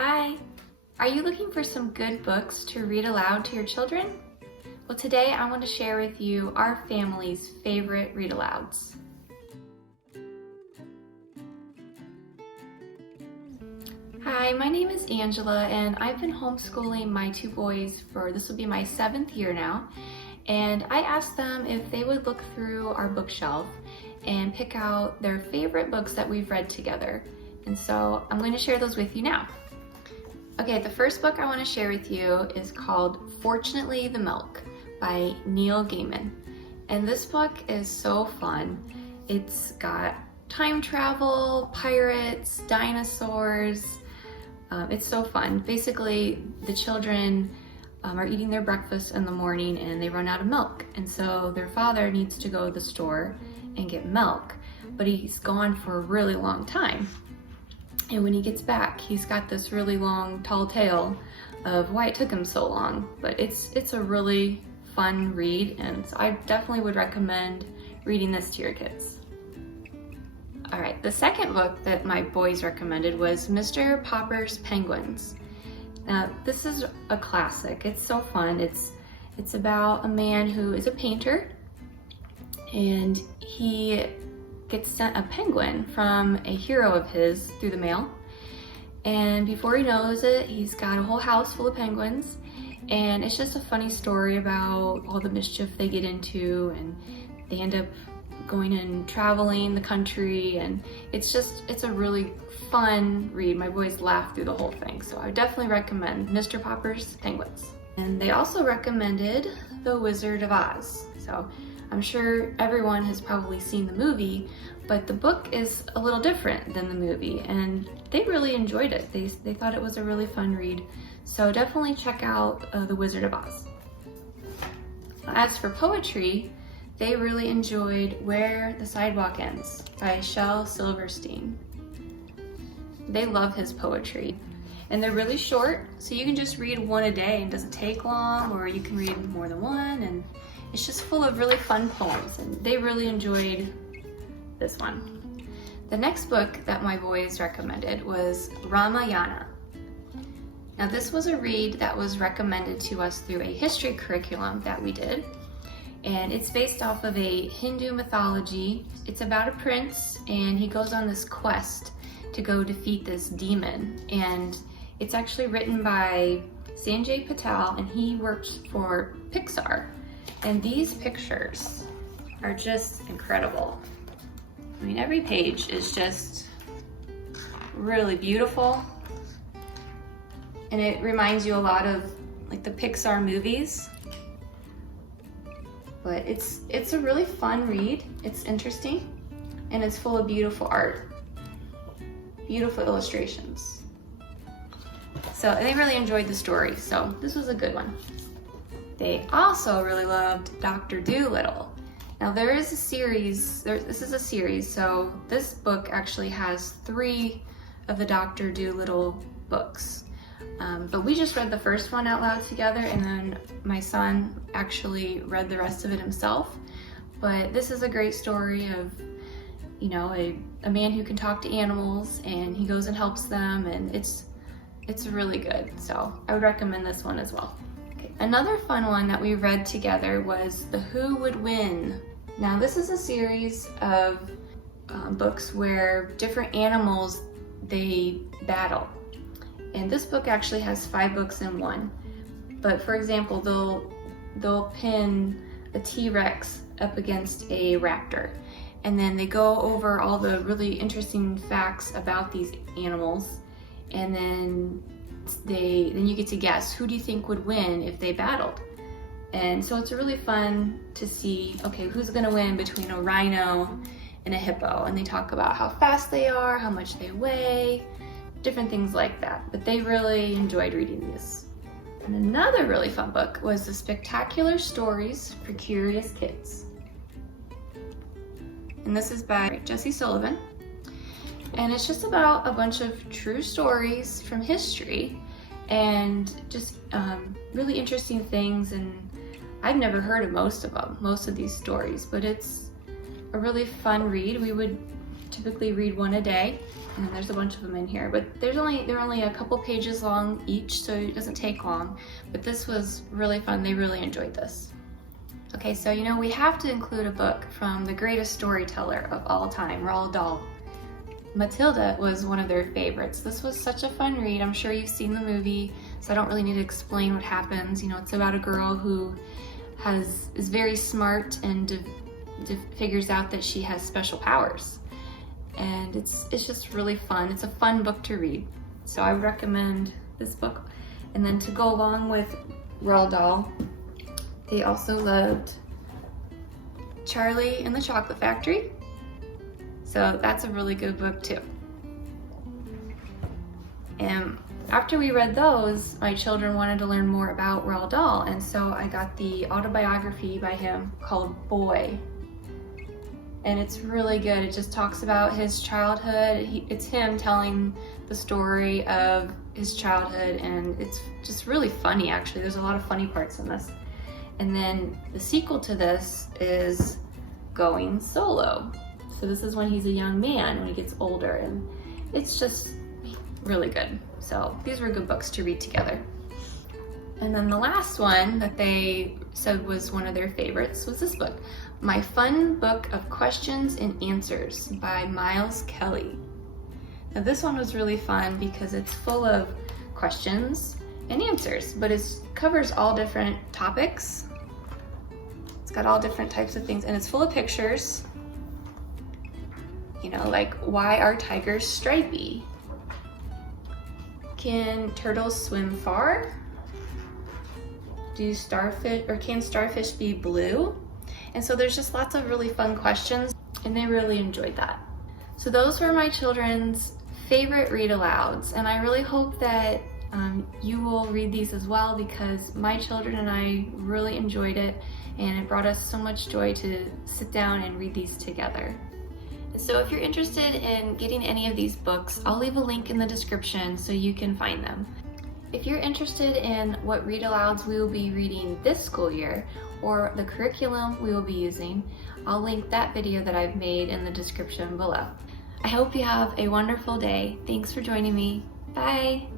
Hi! Are you looking for some good books to read aloud to your children? Well, today I want to share with you our family's favorite read-alouds. Hi, my name is Angela and I've been homeschooling my two boys for, this will be my 7th year now, and I asked them if they would look through our bookshelf and pick out their favorite books that we've read together. And so I'm going to share those with you now. Okay, the first book I want to share with you is called Fortunately the Milk by Neil Gaiman. And this book is so fun. It's got time travel, pirates, dinosaurs. It's so fun. Basically, the children are eating their breakfast in the morning and they run out of milk. And so their father needs to go to the store and get milk, but he's gone for a really long time. And when he gets back, he's got this really long, tall tale of why it took him so long. But it's a really fun read, and so I definitely would recommend reading this to your kids. All right, the second book that my boys recommended was Mr. Popper's Penguins. Now, this is a classic. It's so fun. It's about a man who is a painter, and he gets sent a penguin from a hero of his through the mail. And before he knows it, he's got a whole house full of penguins. And it's just a funny story about all the mischief they get into, and they end up going and traveling the country. And it's a really fun read. My boys laughed through the whole thing. So I definitely recommend Mr. Popper's Penguins. And they also recommended The Wizard of Oz. So I'm sure everyone has probably seen the movie, but the book is a little different than the movie, and they really enjoyed it. They thought it was a really fun read, so definitely check out The Wizard of Oz. As for poetry, they really enjoyed Where the Sidewalk Ends by Shel Silverstein. They love his poetry, and they're really short, so you can just read one a day and it doesn't take long, or you can read more than one, and it's just full of really fun poems, and they really enjoyed this one. The next book that my boys recommended was Ramayana. Now, this was a read that was recommended to us through a history curriculum that we did, and it's based off of a Hindu mythology. It's about a prince, and he goes on this quest to go defeat this demon, and it's actually written by Sanjay Patel, and he works for Pixar. And these pictures are just incredible. I mean, every page is just really beautiful. And it reminds you a lot of like the Pixar movies. But it's a really fun read. It's interesting, and it's full of beautiful art. Beautiful illustrations. So they really enjoyed the story, so this was a good one. They also really loved Dr. Dolittle. Now there is a series, this is a series, so this book actually has 3 of the Dr. Dolittle books. But we just read the first one out loud together, and then my son actually read the rest of it himself. But this is a great story of, you know, a man who can talk to animals, and he goes and helps them, and it's really good. So I would recommend this one as well. Another fun one that we read together was The Who Would Win. Now, this is a series of books where different animals, they battle. And this book actually has 5 books in one. But for example, they'll pin a T-Rex up against a raptor. And then they go over all the really interesting facts about these animals. And then you get to guess, who do you think would win if they battled? And so it's really fun to see, okay, who's gonna win between a rhino and a hippo? And they talk about how fast they are, how much they weigh, different things like that. But they really enjoyed reading this. And another really fun book was The Spectacular Stories for Curious Kids. And this is by Jessie Sullivan. And it's just about a bunch of true stories from history, and just really interesting things. And I've never heard of most of these stories, but it's a really fun read. We would typically read one a day. And then there's a bunch of them in here, but they're only a couple pages long each, so it doesn't take long. But this was really fun. They really enjoyed this. Okay, so you know we have to include a book from the greatest storyteller of all time, Roald Dahl. Matilda was one of their favorites. This was such a fun read. I'm sure you've seen the movie, so I don't really need to explain what happens. You know, it's about a girl who is very smart and figures out that she has special powers. And it's just really fun. It's a fun book to read. So I would recommend this book. And then to go along with Roald Dahl, they also loved Charlie and the Chocolate Factory. So that's a really good book too. And after we read those, my children wanted to learn more about Roald Dahl, and so I got the autobiography by him called Boy. And it's really good. It just talks about his childhood. It's him telling the story of his childhood, and it's just really funny actually. There's a lot of funny parts in this. And then the sequel to this is Going Solo. So this is when he's a young man, when he gets older, and it's just really good. So these were good books to read together. And then the last one that they said was one of their favorites was this book, My Fun Book of Questions and Answers by Miles Kelly. Now this one was really fun because it's full of questions and answers, but it covers all different topics. It's got all different types of things, and it's full of pictures. You know, like, why are tigers stripy? Can turtles swim far? Can starfish be blue? And so there's just lots of really fun questions, and they really enjoyed that. So those were my children's favorite read alouds, and I really hope that you will read these as well, because my children and I really enjoyed it, and it brought us so much joy to sit down and read these together. So if you're interested in getting any of these books, I'll leave a link in the description so you can find them. If you're interested in what read alouds we will be reading this school year, or the curriculum we will be using, I'll link that video that I've made in the description below. I hope you have a wonderful day. Thanks for joining me. Bye!